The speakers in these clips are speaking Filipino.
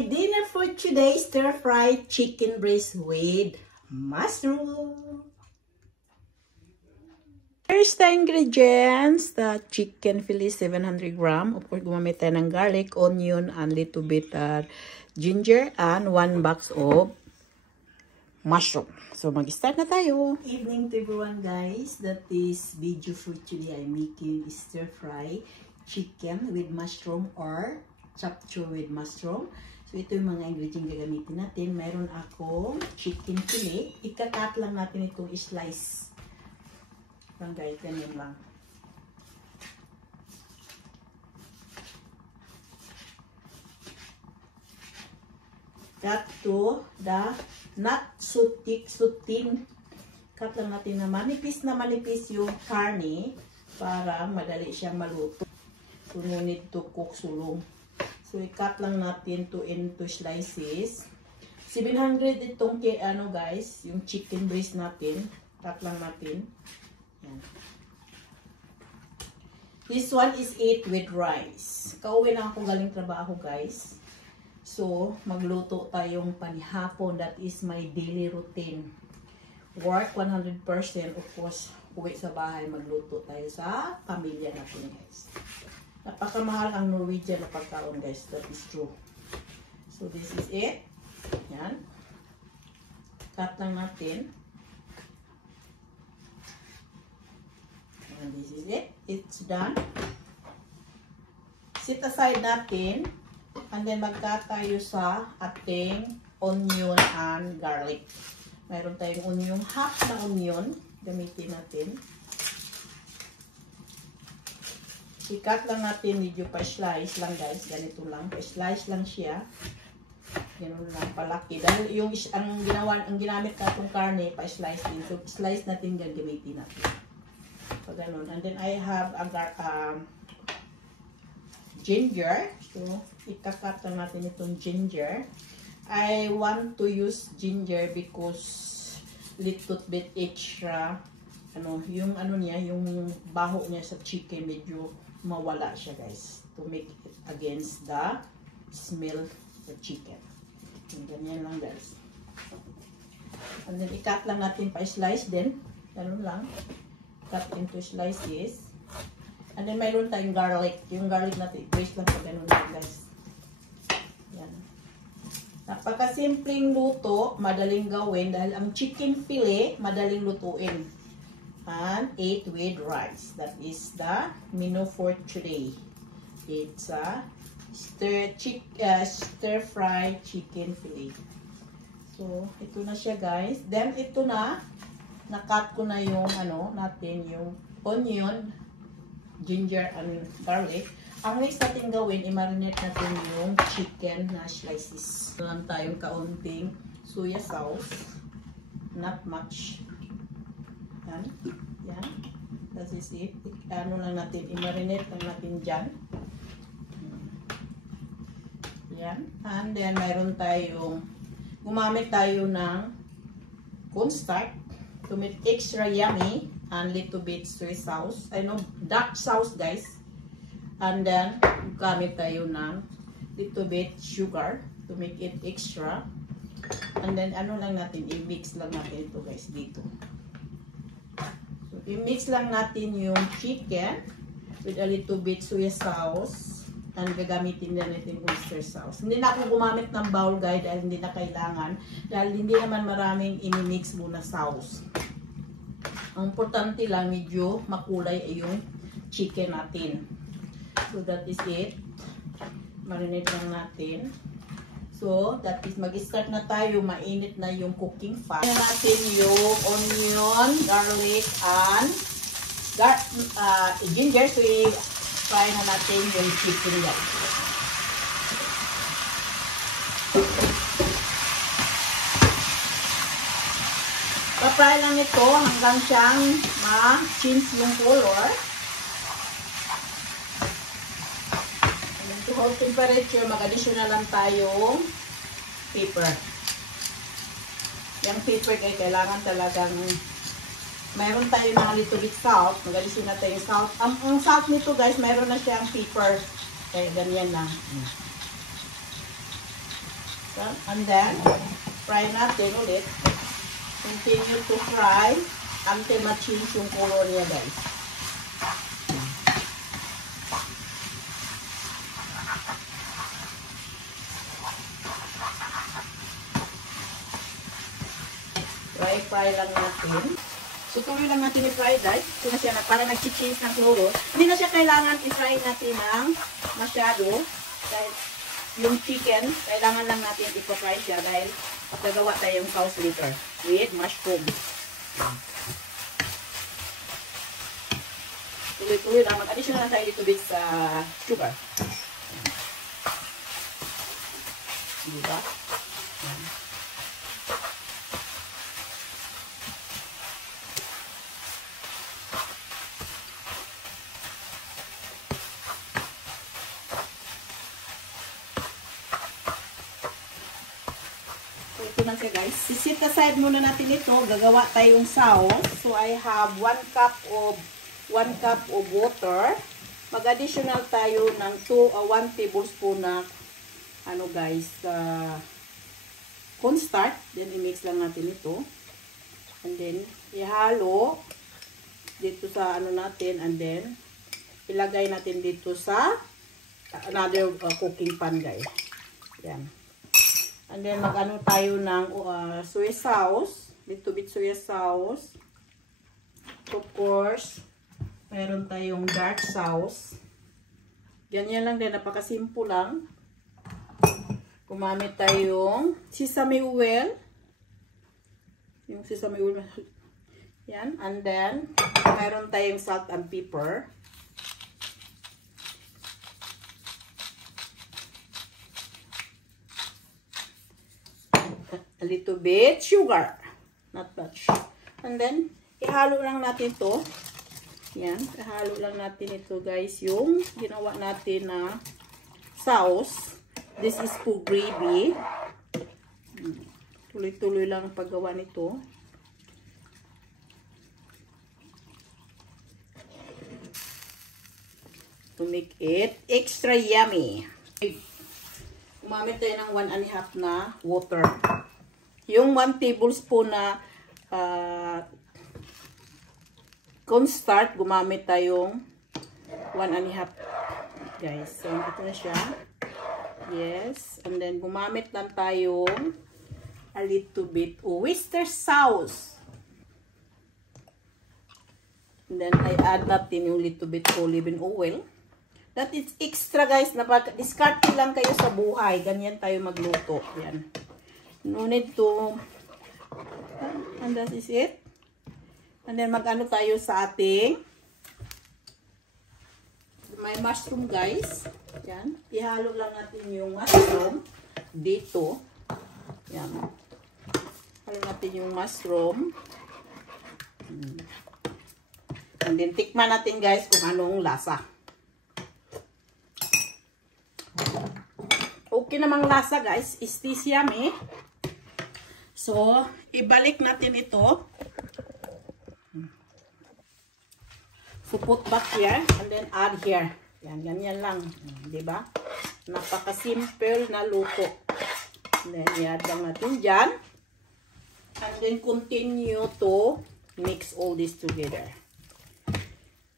my dinner for today, stir-fried chicken breast with mushroom. Here's the ingredients. The chicken fillet 700 gram. Of course, gumamit tayo ng garlic, onion, and little bit ginger, and 1 box of mushroom. So, mag-start na tayo. Evening to everyone, guys. That is video for today. I'm making stir-fry chicken with mushroom or chapchoy with mushroom. So, ito yung mga ingredients gagamitin natin. Mayroon akong chicken fillet. Ikakat lang natin itong slice. Lang guys, ganyan lang. Cut to the not so thick, so thin. Cut lang natin na manipis yung karne para madali siyang maluto. So, no need to cook sulong. So, i-cut lang natin into slices. 700 itong guys, yung chicken breast natin. Cut lang natin. Yan. This one is eat with rice. Kauwi na ako galing trabaho, guys. So, magluto tayong panihapon. That is my daily routine. Work 100%. Of course, uwi sa bahay, magluto tayo sa pamilya natin, guys. Napakamahal ang Norwegian na pagkaon, guys. That is true. So, this is it. Yan. Cut lang natin. And this is it. It's done. Sit aside natin. And then mag-cut tayo sa ating onion and garlic. Mayroon tayong onion. Half na onion. Gamitin natin. I-cut lang natin. Medyo pa-slice lang, guys. Ganito lang. Pa-slice lang siya. Ganun lang. Palaki. Dahil yung ang ginamit natong karne, pa-slice din. So, slice natin gagamitin natin. So, ganun. And then, I have a ginger. So, ikakat lang natin itong ginger. I want to use ginger because little bit extra, yung niya, yung baho niya sa chicken, medyo mawala siya, guys. To make it against the smell of the chicken. And ganyan lang, guys. And then, ikat lang natin pa-slice din. Ganun lang. Cut into slices. And then, mayroon tayong garlic. Yung garlic natin, i-brace lang pa ganun lang, guys. Yan. Napaka-simpleng luto, madaling gawin dahil ang chicken fillet, madaling lutuin. And eat with rice. That is the menu for today. It's a stir-fry chicken fillet. So, ito na siya, guys. Then, ito na. Na-cut ko na yung natin, yung onion, ginger, and garlic. Ang next natin gawin, i-marinate natin yung chicken na slices. Ito lang tayong kaunting soya sauce. Not much. Yan. Yan. That is it. Lang natin, i-marinate lang natin dyan. Yan. And then, mayroon tayong, gumamit tayo ng cornstarch. To make extra yummy and little bit soy sauce. Dark sauce, guys. And then, gamit tayo ng little bit sugar to make it extra. And then, lang natin, i-mix lang natin ito, guys, dito. So, i-mix lang natin yung chicken with a little bit soy sauce. And gagamitin na natin oyster sauce. Hindi na ako gumamit ng bowl, guys, dahil hindi na kailangan. Dahil hindi naman maraming i-mix muna sauce. Ang importante lang, medyo makulay yung chicken natin. So, that is it. Marinate lang natin. So, that is, mag-start na tayo. Mainit na yung cooking fat. Ayan natin yung onion, garlic, and ginger. So, i-fry na natin yung chicken guys. Pa-fry lang ito hanggang siyang ma-change yung color. And to hold temperature, mag-additional lang tayong pepper. Yung pepper ay kailangan talagang mayroon tayo mga little bit salt. Mag-additional na tayong salt. Ang salt nito, guys, mayroon na siyang pepper. Kaya ganyan lang. And then, fry natin ulit. Continue to fry until ma-change yung color niya, guys. Fry lang natin. So, tuloy lang natin i-fry, guys. Ito na siya, parang nag-change ng color. Hindi na siya kailangan i-fry natin ng masyado. Dahil yung chicken, kailangan lang natin i-fry siya dahil gagawa tayong sauce later with mushroom. Tuloy-tuloy lang. Mag-additional lang tayo little bit sa sugar. Diba? Ito na siya, guys. Sit aside muna natin ito. Gagawa tayong sauce. So I have 1 cup of water. Mag-additional tayo ng 1 tablespoon na guys, cornstarch. Then i-mix lang natin ito. And then ihalo dito sa natin, and then ilagay natin dito sa another cooking pan, guys. Yan. And then mag-ano tayo ng soy sauce. Little bit soy sauce. Of course, meron tayong dark sauce. Ganyan lang din, napakasimple lang. Gumamit tayong sesame oil. Yung sesame oil. Yan. And then, meron tayong salt and pepper. A little bit sugar. Not much. And then, ihalo lang natin to. Yan. Ihalo lang natin ito, guys. Yung ginawa natin na sauce. This is for gravy. Tuloy-tuloy lang ang paggawa nito. To make it extra yummy. Gumamit tayo ng 1.5 na water. Yung 1 tablespoon na cornstarch, gumamit tayong 1.5, guys. So, ito na siya. Yes. And then, gumamit lang tayong a little bit oyster sauce. And then, I add natin yung little bit olive oil. That is extra, guys. Discard lang kayo sa buhay. Ganyan tayo magluto. Yan. No need to, and that is it. And then mag-ano tayo sa ating may mushroom, guys. Yan. Ihalo lang natin yung mushroom dito. Yan. Halo natin yung mushroom. And then tikman natin, guys, kung anong lasa. Okay namang lasa, guys. Is this yummy? So, ibalik natin ito. So, put back here and then add here. Yan, ganyan lang. Diba? Napaka-simple na luto. And then, i-add lang natin dyan. And then, continue to mix all this together.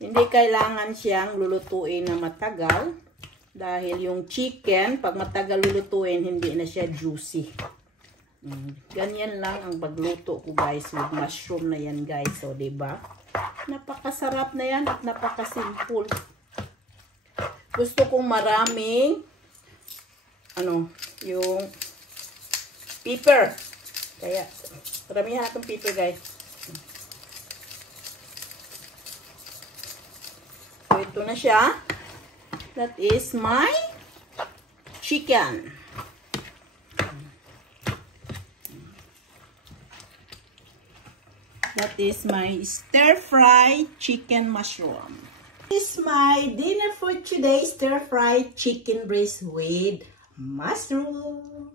Hindi kailangan siyang lulutuin na matagal. Dahil yung chicken, pag matagal lulutuin, hindi na siya juicy. Ganyan lang ang pagluto ko, guys, with mushroom na yan, guys. So, diba? Napakasarap na yan at napakasimple. Gusto kong maraming yung pepper. Kaya, maramihan itong pepper, guys. So, ito na siya. That is my chicken. That is my stir-fried chicken mushroom. This is my dinner for today, stir-fried chicken breast with mushroom.